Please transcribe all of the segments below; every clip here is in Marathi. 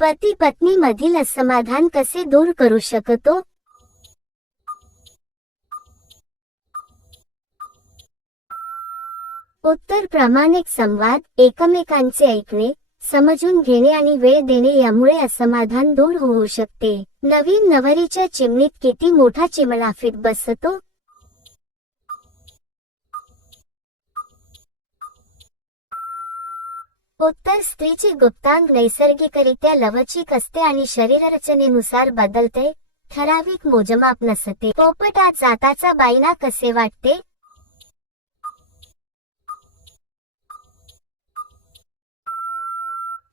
पती पत्नी मधील असमाधान कसे दूर करू शकतो? उत्तर प्रामाणिक संवाद, एकमेकांचे ऐकणे, समजून घेणे आणि वेळ देणे यामुळे असमाधान दूर होऊ शकते. नवीन नवरीच्या चिमणीत किती मोठा चिमणा फिट बसतो? उत्तर स्त्रीचे गुप्तांग नैसर्गिकरित्या लवचिक असते आणि शरीररचनेनुसार बदलते, ठराविक मोजमाप नसते. पोपटात जाताचा बाईंना कसे वाटते?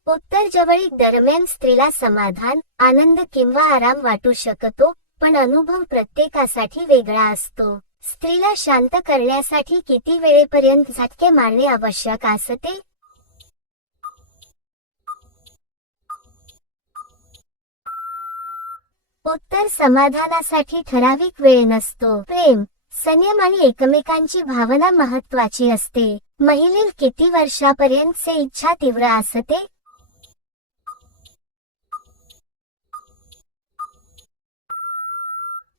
उत्तर जवळीक दरम्यान स्त्रीला समाधान, आनंद किंवा आराम वाटू शकतो, पण अनुभव प्रत्येकासाठी वेगळा असतो. स्त्रीला शांत करण्यासाठी किती वेळेपर्यंत झटके मारणे आवश्यक असते? उत्तर समाधानासाठी ठराविक वेळ नसतो. प्रेम, संयम आणि एकमेकांची भावना महत्त्वाची असते. महिलेला किती वर्षापर्यंत इच्छा तीव्र असते?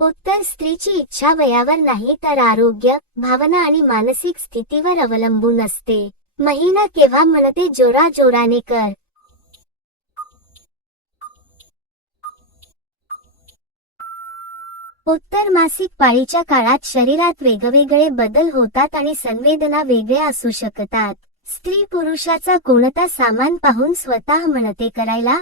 उत्तर स्त्रीची इच्छा वयावर नाही तर आरोग्य, भावना आणि मानसिक स्थितीवर अवलंबून असते. महिना केव्हा म्हणते जोरा जोराने कर? उत्तर मासिक पाळीच्या काळात शरीरात वेगवेगळे बदल होतात आणि संवेदना वेगळ्या असू शकतात. स्त्री पुरुषाचा कोणता सामान पाहून स्वतः म्हणते करायला?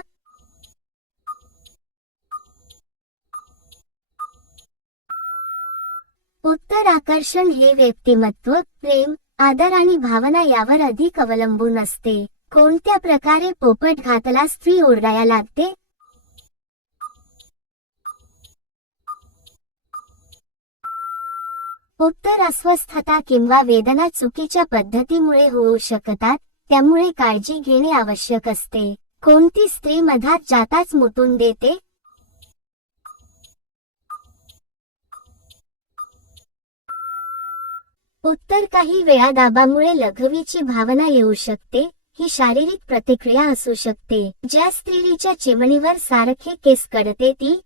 उत्तर आकर्षण हे व्यक्तिमत्व, प्रेम, आदर आणि भावना यावर अधिक अवलंबून असते. कोणत्या प्रकारे पोपट घातला स्त्री ओरडायला लागते? उत्तर अस्वस्थता किंवा वेदना चुकीच्या पद्धतीमुळे होऊ शकतात, त्यामुळे काळजी घेणे आवश्यक असते. कोणती स्त्री मधात जाताच मुतून देते? उत्तर काही वेळा दाबामुळे लघवीची भावना येऊ शकते. ही शारीरिक प्रतिक्रिया असू शकते. ज्या स्त्रीच्या चिमणीवर सारखे केस कळते ती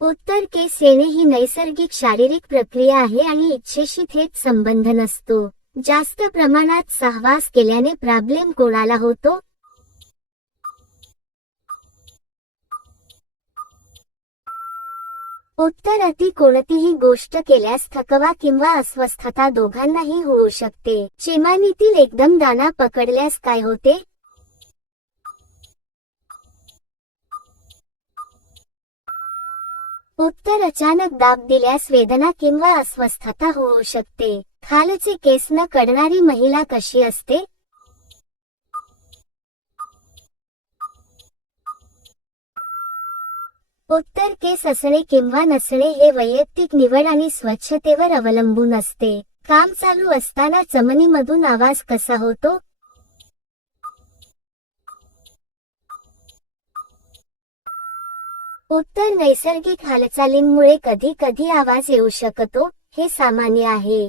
उत्तर केस येणे ही नैसर्गिक शारीरिक प्रक्रिया आहे आणि इच्छेशी थेट संबंध नसतो. जास्त प्रमाणात सहवास केल्याने प्रॉब्लेम कोणाला होतो? उत्तर अति कोणतीही गोष्ट केल्यास थकवा किंवा अस्वस्थता दोघांनाही होऊ शकते. चिमाणीतील एकदम दाना पकडल्यास काय होते? उत्तर अचानक दाब दिल्यास वेदना किंवा अस्वस्थता होऊ शकते. खालचे केस न कळणारी महिला कशी असते? उत्तर केस असणे किंवा नसणे हे वैयक्तिक निवड आणि स्वच्छतेवर अवलंबून असते. काम चालू असताना चमनीमधून आवाज कसा होतो? उत्तर नैसर्गिक हालचालींमुळे कधी कधी आवाज येऊ शकतो, हे सामान्य आहे.